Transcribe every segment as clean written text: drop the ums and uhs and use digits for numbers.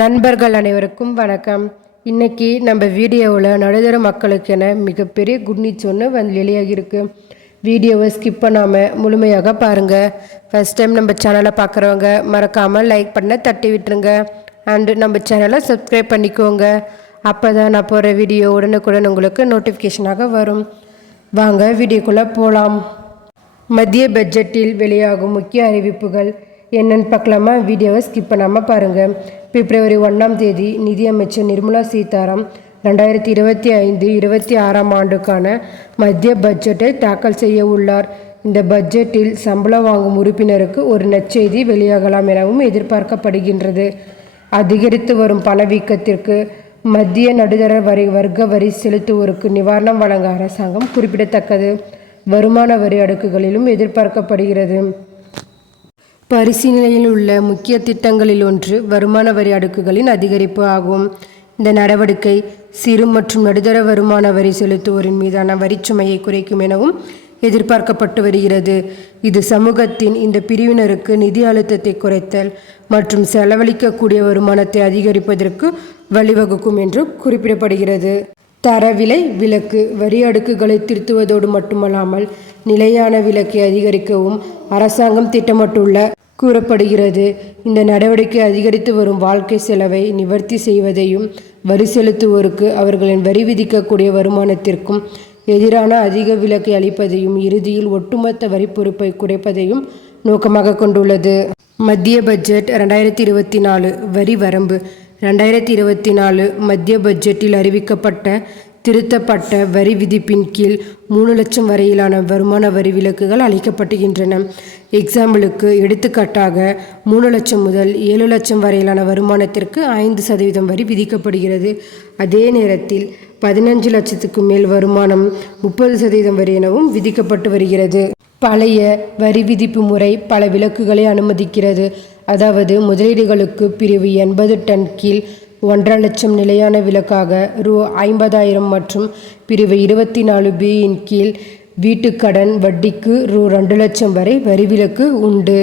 நண்பர்கள் அனைவருக்கும் வணக்கம். இன்னைக்கு நம்ம வீடியோவில் நடுத்தர மக்களுக்கென மிகப்பெரிய குட் நியூஸ் ஒன்று வெளியாகிருக்கு. வீடியோவை ஸ்கிப் பண்ணாமல் முழுமையாக பாருங்கள். ஃபர்ஸ்ட் டைம் நம்ம சேனலை பார்க்குறவங்க மறக்காமல் லைக் பண்ண தட்டி விட்டுருங்க. அண்டு நம்ம சேனலை சப்ஸ்கிரைப் பண்ணிக்கோங்க. அப்போ தான் நான் போகிற வீடியோ உடனுக்குடன் உங்களுக்கு நோட்டிஃபிகேஷனாக வரும். வாங்க வீடியோக்குள்ளே போகலாம். மத்திய பட்ஜெட்டில் வெளியாகும் முக்கிய அறிவிப்புகள் என்னென்னு பார்க்கலாமா? வீடியோவை ஸ்கிப் பண்ணாமல் பாருங்கள். பிப்ரவரி 1ஆம் தேதி நிதியமைச்சர் நிர்மலா சீதாராமன் 2025-26ஆம் ஆண்டுக்கான மத்திய பட்ஜெட்டை தாக்கல் செய்ய உள்ளார். இந்த பட்ஜெட்டில் சம்பளம் வாங்கும் உறுப்பினருக்கு ஒரு நற்செய்தி வெளியாகலாம் எனவும் எதிர்பார்க்கப்படுகின்றது. அதிகரித்து வரும் பணவீக்கத்திற்கு மத்திய நடுத்தர வர்க்க வரி செலுத்துவோருக்கு நிவாரணம் வழங்க அரசாங்கம் குறிப்பிடத்தக்கது வருமான வரி அடுக்குகளிலும் எதிர்பார்க்கப்படுகிறது. பரிசீலனையில் உள்ள முக்கிய திட்டங்களில் ஒன்று வருமான வரி அடுக்குகளின் அதிகரிப்பு ஆகும். இந்த நடவடிக்கை சிறு மற்றும் நடுத்தர வருமான வரி செலுத்துவோரின் மீதான வரிச்சுமையை குறைக்கும் எனவும் எதிர்பார்க்கப்பட்டு வருகிறது. இது சமூகத்தின் இந்த பிரிவினருக்கு நிதி அழுத்தத்தை குறைத்தல் மற்றும் செலவழிக்கக்கூடிய வருமானத்தை அதிகரிப்பதற்கு வழிவகுக்கும் என்று குறிப்பிடப்படுகிறது. தரவிலை விலக்கு வரி அடுக்குகளை திருத்துவதோடு மட்டுமல்லாமல் நிலையான விலக்கை அதிகரிக்கவும் அரசாங்கம் திட்டமிட்டுள்ள கூறப்படுகிறது. இந்த நடவடிக்கை அதிகரித்து வரும் வாழ்க்கை செலவை நிவர்த்தி செய்வதையும் வரி செலுத்துவோருக்கு அவர்களின் வரி விதிக்கக்கூடிய வருமானத்திற்கும் எதிரான அதிக விலக்கை அளிப்பதையும் இறுதியில் ஒட்டுமொத்த வரி பொறுப்பை குறைப்பதையும் நோக்கமாக கொண்டுள்ளது. மத்திய பட்ஜெட் 2024 வரி வரம்பு 2024 மத்திய பட்ஜெட்டில் அறிவிக்கப்பட்ட திருத்தப்பட்ட வரி விதிப்பின் கீழ் 3 லட்சம் வரையிலான வருமான வரி விலக்குகள் அளிக்கப்படுகின்றன. எக்ஸாம்பிளுக்கு எடுத்துக்காட்டாக 3 லட்சம் முதல் 7 லட்சம் வரையிலான வருமானத்திற்கு 5% வரி விதிக்கப்படுகிறது. அதே நேரத்தில் 15 லட்சத்துக்கு மேல் வருமானம் 30% வரி எனவும் விதிக்கப்பட்டு வருகிறது. பழைய வரி விதிப்பு முறை பல விலக்குகளை அனுமதிக்கிறது. அதாவது முதலீடுகளுக்கு பிரிவு 80 டன் கீழ் 1.5 லட்சம் நிலையான விலக்காக ரூ. 50,000 மற்றும் பிரிவு 24B இன் கீழ் வீட்டுக்கடன் வட்டிக்கு ரூ. 2 லட்சம் வரை வரி விலக்கு உண்டு.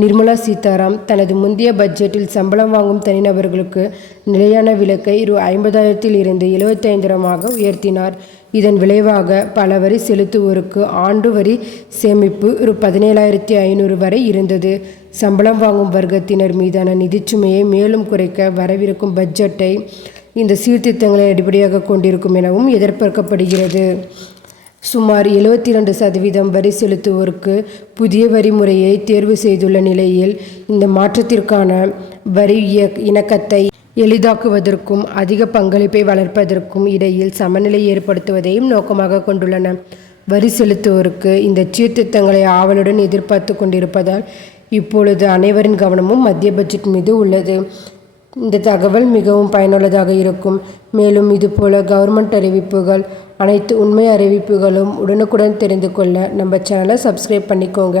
நிர்மலா சீதாராமன் தனது முந்தைய பட்ஜெட்டில் சம்பளம் வாங்கும் தனிநபர்களுக்கு நிலையான விலக்கை ரூ. 50,000 இருந்து 75,000 உயர்த்தினார். இதன் விளைவாக பல வரி செலுத்துவோருக்கு ஆண்டு வரி சேமிப்பு ரூ. 17,500 வரை இருந்தது. சம்பளம் வாங்கும் வர்க்கத்தினர் மீதான நிதிச்சுமையை மேலும் குறைக்க வரவிருக்கும் பட்ஜெட்டை இந்த சீர்திருத்தங்களை அடிப்படையாக கொண்டிருக்கும் எனவும் எதிர்பார்க்கப்படுகிறது. சுமார் 72% வரி செலுத்துவோருக்கு புதிய வரி முறையை தேர்வு செய்துள்ள நிலையில் இந்த மாற்றத்திற்கான வரி இணக்கத்தை எளிதாக்குவதற்கும் அதிக பங்களிப்பை வளர்ப்பதற்கும் இடையில் சமநிலை ஏற்படுத்துவதையும் நோக்கமாக கொண்டுள்ளன. வரி செலுத்துவோருக்கு இந்த சீர்திருத்தங்களை ஆவலுடன் எதிர்பார்த்து கொண்டிருப்பதால் இப்பொழுது அனைவரின் கவனமும் மத்திய பட்ஜெட் மீது உள்ளது. இந்த தகவல் மிகவும் பயனுள்ளதாக இருக்கும். மேலும் இதுபோல கவர்மெண்ட் அறிவிப்புகள் அனைத்து உண்மை அறிவிப்புகளும் உடனுக்குடன் தெரிந்து கொள்ள நம்ம சேனலை சப்ஸ்கிரைப் பண்ணிக்கோங்க.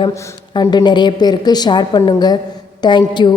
அன்று நிறைய பேருக்கு ஷேர் பண்ணுங்கள். தேங்க்யூ.